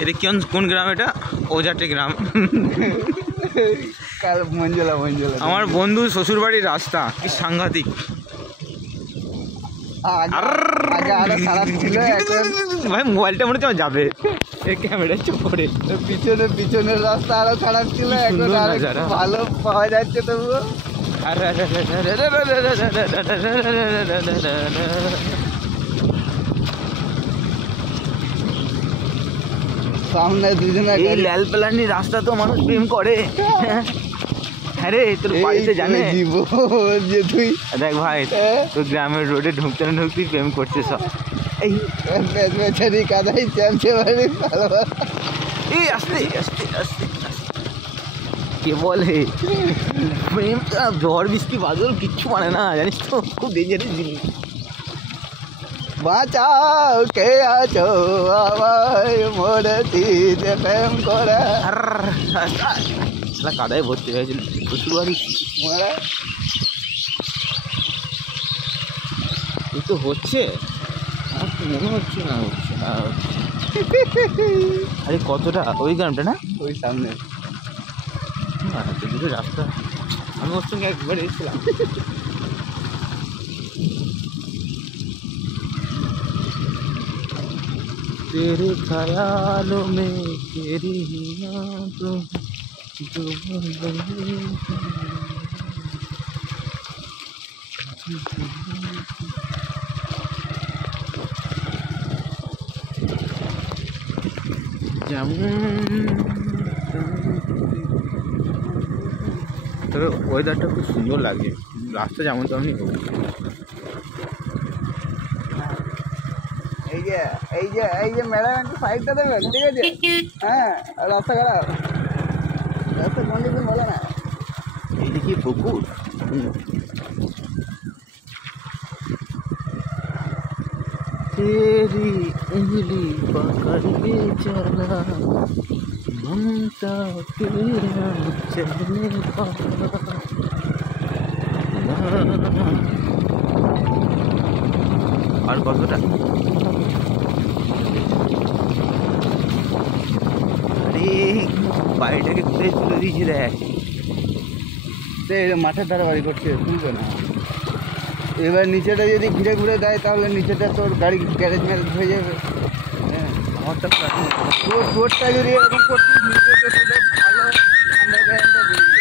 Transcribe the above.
এটা কোন গ্রাম? এটা ওজাটে গ্রাম। মঞ্জলা মঞ্জলা আমার বন্ধু শ্বশুর বাড়ির রাস্তা কি সাংঘাতিক। আগে আরো খারাপ ছিল, এখন ভাই মোবাইলটা মনে হচ্ছে আমার যাবে, ক্যামেরা চুপ করে। পিছনের রাস্তা আরো খারাপ ছিল, এখন আরো ভালো পাওয়া যাচ্ছে তবুও। সামনে দুজনে এই লাল প্লানি রাস্তা তো মানুষ প্রেম করে। হ্যাঁ রে, তোর বাড়িতে জানে যে তুই দেখ ভাই, তোর গ্রামের রোডে ঢুকতে না ঢুকতেই প্রেম করছে সব। এই বেচারি কাদাই চামছে বাড়ি ভালো। এই আস্তে আস্তে আস্তে কে বলে প্রেম ঝড় বৃষ্টি বাদল কিচ্ছু মানে না, জানিস তো, খুব ডেঞ্জারাস জিনিস। বাঁচাও কে আছো আমায় মরেছি যে প্রেম করে। কাদায় ভর্তি হয়েছিল শ্বশুর বাড়ি। এই তো হচ্ছে, আমার তো মনে হচ্ছে না হচ্ছে না। আরে কতটা ওই গ্রামটা না, ওই সামনে দুটো রাস্তা। আমি ওর সঙ্গে একবার এসেছিলাম। तेरे ख्यालों में तेरी यादों जो তবে ওয়েদারটা খুব সুন্দর লাগে, রাস্তা যেমন তেমনই হোক। এই যে ম্যাডাম একটু সাইডটা দেবেন, ঠিক আছে? হ্যাঁ, রাস্তা খারাপ, রাস্তা কন্ডিশন বলে না। এই দেখি পুকুর। तेरी उंगली पकड़ के चला ममता तेरा चलने আর কতটা? আরে বাড়িটাকে ঘুরে তুলে দিয়েছি দেখ। মাঠের ধারে বাড়ি করছে, শুনবে না। এবার নিচেটা যদি ঘুরে ঘুরে দেয় তাহলে নিচেটা তোর গাড়ি গ্যারেজ ম্যারেজ হয়ে যাবে। হ্যাঁ, আমারটা তোরটা যদি এরকম করছিস নিচেটা তোদের ভালো আন্ডারগ্রাউন্ডটা বেরিয়ে